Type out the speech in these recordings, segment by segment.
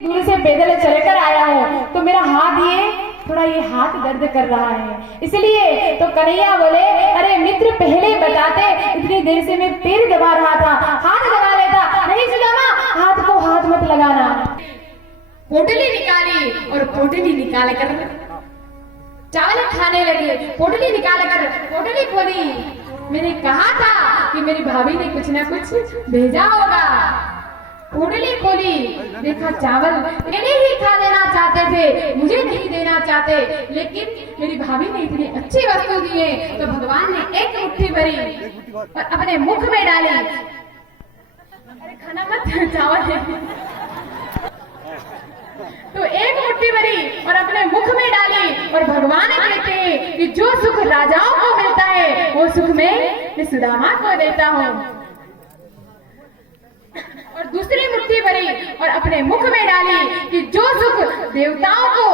दूर से पैदल चलकर आया हूँ तो मेरा हाथ थोड़ा ये हाथ दर्द कर रहा है, इसलिए तो कन्हैया बोले अरे मित्र पहले बताते, इतनी देर से मैं पैर दबा रहा था, हाथ दबा लेता। नहीं सुदामा, हाथ को हाथ मत लगाना। पोटली निकाली और पोटली निकाल कर चावल खाने लगे। पोटली निकाल कर पोटली खोली। मैंने कहा था कि मेरी भाभी ने कुछ ना कुछ भेजा होगा। पोटली खोली, देखा चावल मैंने ही खा देना चाहते थे, मुझे नहीं देना चाहते, लेकिन मेरी भाभी ने इतनी अच्छी वस्तु दी है तो भगवान ने एक मुट्ठी भरी और अपने मुख में डाली। अरे खाना मत, चावल तो एक मुट्ठी भरी और अपने मुख में डाली। और भगवान कहते हैं कि जो सुख राजाओं को मिलता है वो सुख मैं सुदामा को देता हूँ। और दूसरी मुट्ठी भरी और अपने मुख में डाली कि जो सुख देवताओं को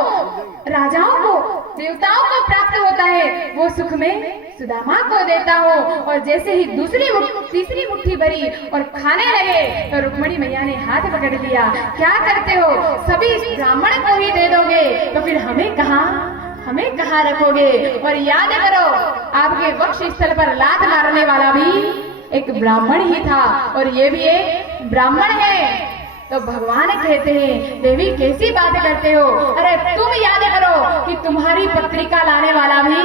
राजाओं को देवताओं को प्राप्त होता है वो सुख मैं सुदामा को देता हूँ। और जैसे ही तीसरी मुट्ठी भरी और खाने लगे तो रुक्मणी मैया ने हाथ पकड़ लिया। क्या करते हो, सभी ब्राह्मण को ही दे दोगे तो फिर हमें कहाँ रखोगे। और याद करो आपके वक्ष स्थल पर लात मारने वाला भी एक ब्राह्मण ही था और ये भी एक ब्राह्मण है। तो भगवान कहते हैं देवी कैसी बात करते हो, अरे तुम याद करो कि तुम्हारी पत्रिका लाने वाला भी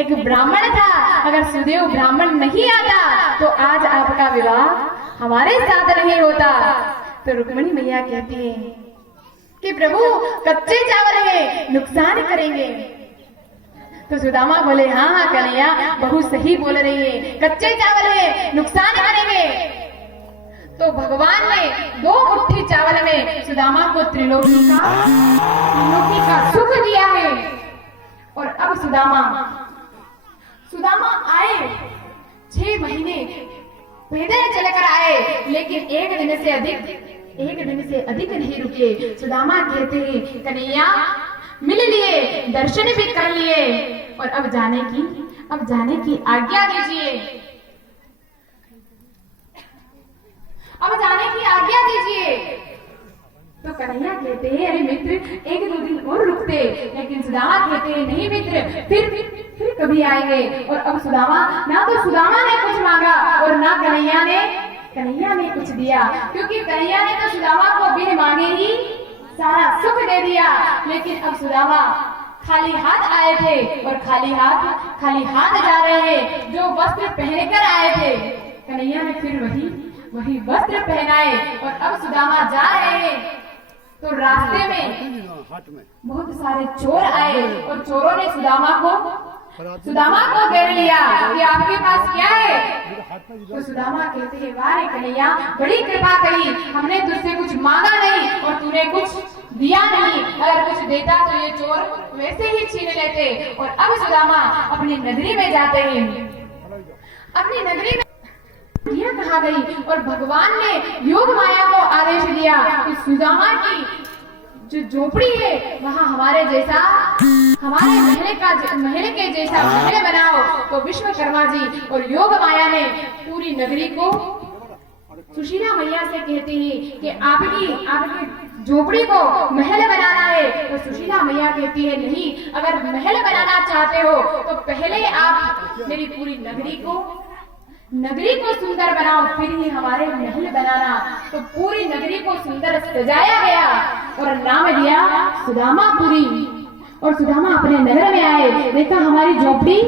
एक ब्राह्मण था। अगर सुदेव ब्राह्मण नहीं आता तो आज आपका विवाह हमारे साथ नहीं होता। तो रुक्मणी मैया कहती है कि प्रभु कच्चे चावल है, नुकसान करेंगे। तो सुदामा बोले हाँ कन्हैया बहु सही बोल रही है, कच्चे चावल है, नुकसान करेंगे। तो भगवान ने 2 मुट्ठी चावल में सुदामा को त्रिलोकी का सुख दिया है। और अब सुदामा आए 6 महीने पैदल चलकर आए, लेकिन एक दिन से अधिक नहीं रुके। सुदामा कहते हैं कन्हैया मिल लिए, दर्शन भी कर लिए और अब जाने की आज्ञा दीजिए। अब जाने की आज्ञा दीजिए। तो कन्हैया कहते हैं अरे मित्र 1-2 दिन और रुकते, लेकिन सुदामा कहते हैं नहीं मित्र फिर कभी आएंगे। और अब सुदामा ने कुछ मांगा और ना कन्हैया ने कुछ दिया, क्योंकि कन्हैया ने तो सुदामा को बिन मांगे ही सारा सुख दे दिया। लेकिन अब सुदामा खाली हाथ आए थे और खाली हाथ जा रहे हैं। जो वस्त्र पहनकर आए थे कन्हैया ने फिर वही वस्त्र पहनाए और अब सुदामा जा रहे हैं। तो रास्ते में बहुत सारे चोर आए और चोरों ने सुदामा को घेर लिया कि आपके पास क्या है। तो सुदामा कहते हैं वाह कन्हैया बड़ी कृपा करी, हमने तुझसे कुछ मांगा नहीं और तूने कुछ दिया नहीं, अगर कुछ देता तो ये चोर वैसे ही छीन लेते। और अब सुदामा अपनी नगरी में जाते हैं। अपनी नगरी में यह कहा गई और भगवान ने योग माया को आदेश दिया कि सुदामा की जो झोपड़ी है वहाँ हमारे महल के जैसा महल बनाओ। तो विश्वकर्मा जी और योग माया ने पूरी नगरी को सुशीला मैया से कहते हैं कि आपकी झोपड़ी को महल बनाना है। तो सुशीला मैया कहती है नहीं, अगर महल बनाना चाहते हो तो पहले आप मेरी पूरी नगरी को सुंदर बनाओ, फिर ही हमारे महल बनाना। तो पूरी नगरी को सुंदर सजाया गया और नाम दिया सुदामापुरी। और सुदामा अपने नगर में आए, देखा हमारी झोपड़ी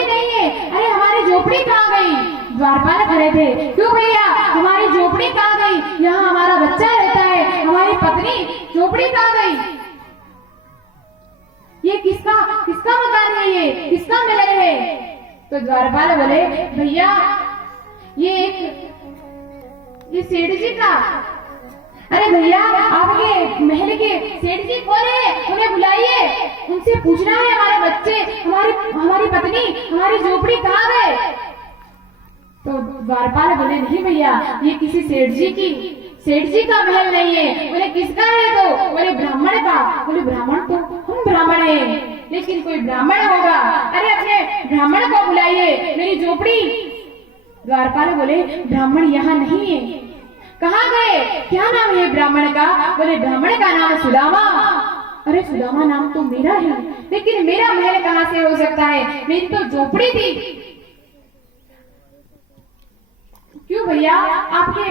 नहीं है। अरे हमारी झोपड़ी कहाँ गई? द्वारपाल खड़े थे, क्यों भैया हमारी झोपड़ी कहाँ गई? यहाँ हमारा बच्चा रहता है, हमारी पत्नी, झोपड़ी कहाँ गई? ये किसका मकान है, ये किसका महल है? तो द्वारपाल बोले भैया ये सेठ जी का। अरे भैया आपके महल के सेठ जी कौन है, उन्हें बुलाइए, उनसे पूछना है हमारे बच्चे, हमारी पत्नी, हमारी झोपड़ी कहाँ गए। तो द्वारपाल बोले नहीं भैया ये किसी सेठ जी का महल नहीं है। बोले किसका है? तो बोले ब्राह्मण का। बोले ब्राह्मण तो हम ब्राह्मण हैं, लेकिन कोई ब्राह्मण होगा। अरे अपने ब्राह्मण को बुलाइए, मेरी झोपड़ी। द्वारपाल बोले ब्राह्मण यहाँ नहीं है। कहाँ गए? क्या नाम है ब्राह्मण का? बोले ब्राह्मण का नाम सुदामा। अरे सुदामा नाम तो मेरा है, लेकिन मेरा महल कहाँ से हो सकता है? मेरी तो झोपड़ी थी। क्यों भैया, आपके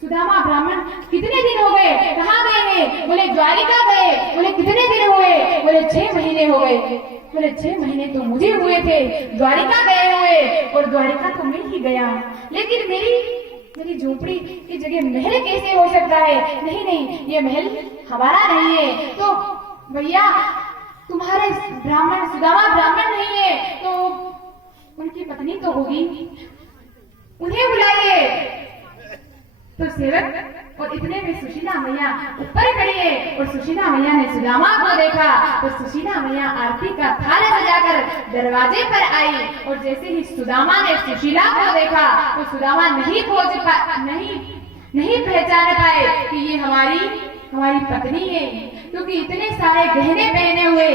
सुदामा ब्राह्मण कितने दिन हो गए? कहाँ गए हैं? बोले द्वारिका गए। बोले कितने दिन हुए? बोले 6 महीने हो गए। बोले 6 महीने तो मुझे हुए थे द्वारिका गए हुए, और द्वारिका तो मिल ही गया, लेकिन मेरी झोपड़ी की जगह महल कैसे हो सकता है? नहीं नहीं, ये महल हमारा नहीं है। तो भैया तुम्हारे ब्राह्मण सुदामा ब्राह्मण नहीं है, तो उनकी पत्नी तो होगी, उन्हें बुलाइए। तो सेवक और इतने में सुशीला मैया ऊपर खड़ी है, और सुशीला मैया ने सुदामा को देखा तो सुशीला मैया आरती का थाल सजाकर दरवाजे पर आई, और जैसे ही सुदामा ने सुशीला को देखा तो सुदामा नहीं पहचान पाए कि ये हमारी पत्नी है, क्योंकि इतने सारे गहने पहने हुए,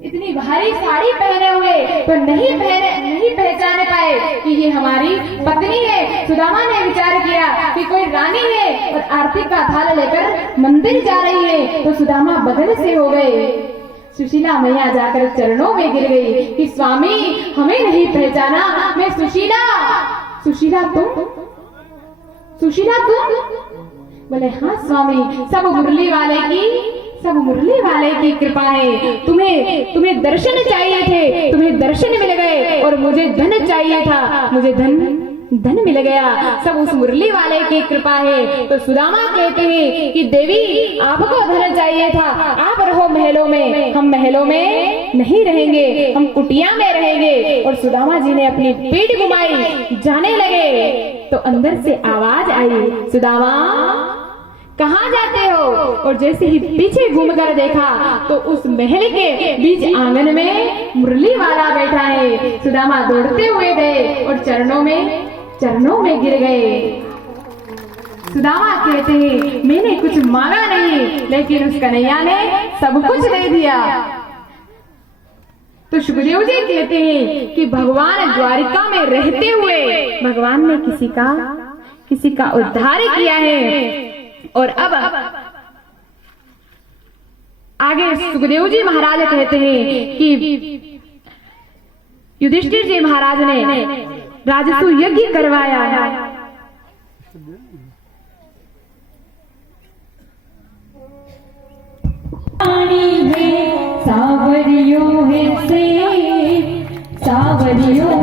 इतनी भारी साड़ी पहने हुए तो नहीं पहचान पाए कि ये हमारी पत्नी है। सुदामा ने विचार किया कि कोई रानी है और आरती का थाल लेकर मंदिर जा रही है, तो सुदामा बगल से हो गए। सुशीला मैया जाकर चरणों में गिर गई कि स्वामी हमें नहीं पहचाना, मैं सुशीला तुम? बोले हाँ स्वामी, सब मुरली वाले की कृपा है। तुम्हें दर्शन चाहिए थे, तुम्हें दर्शन मिल गए, और मुझे धन चाहिए था, मुझे धन मिल गया, सब उस मुरली वाले की कृपा है। तो सुदामा कहते हैं कि देवी आपको धन चाहिए था, आप रहो महलों में, हम महलों में नहीं रहेंगे, हम कुटिया में रहेंगे। और सुदामा जी ने अपनी पीठ घुमाई, जाने लगे तो अंदर से आवाज आई, सुदामा कहाँ जाते हो? और जैसे ही पीछे घूमकर देखा तो उस महल के बीच आंगन में मुरली वाला बैठा है। सुदामा दौड़ते हुए गए और चरणों में गिर गए। सुदामा कहते हैं मैंने कुछ मांगा नहीं, लेकिन उस कन्हैया ने सब कुछ दे दिया। तो सुखदेव जी कहते हैं कि भगवान द्वारिका में रहते हुए भगवान ने किसी का उद्धार किया है। और अब आगे सुखदेव जी महाराज कहते हैं कि युधिष्ठिर जी महाराज ने राजसू यज्ञ करवाया। सावरियों है से सावरियों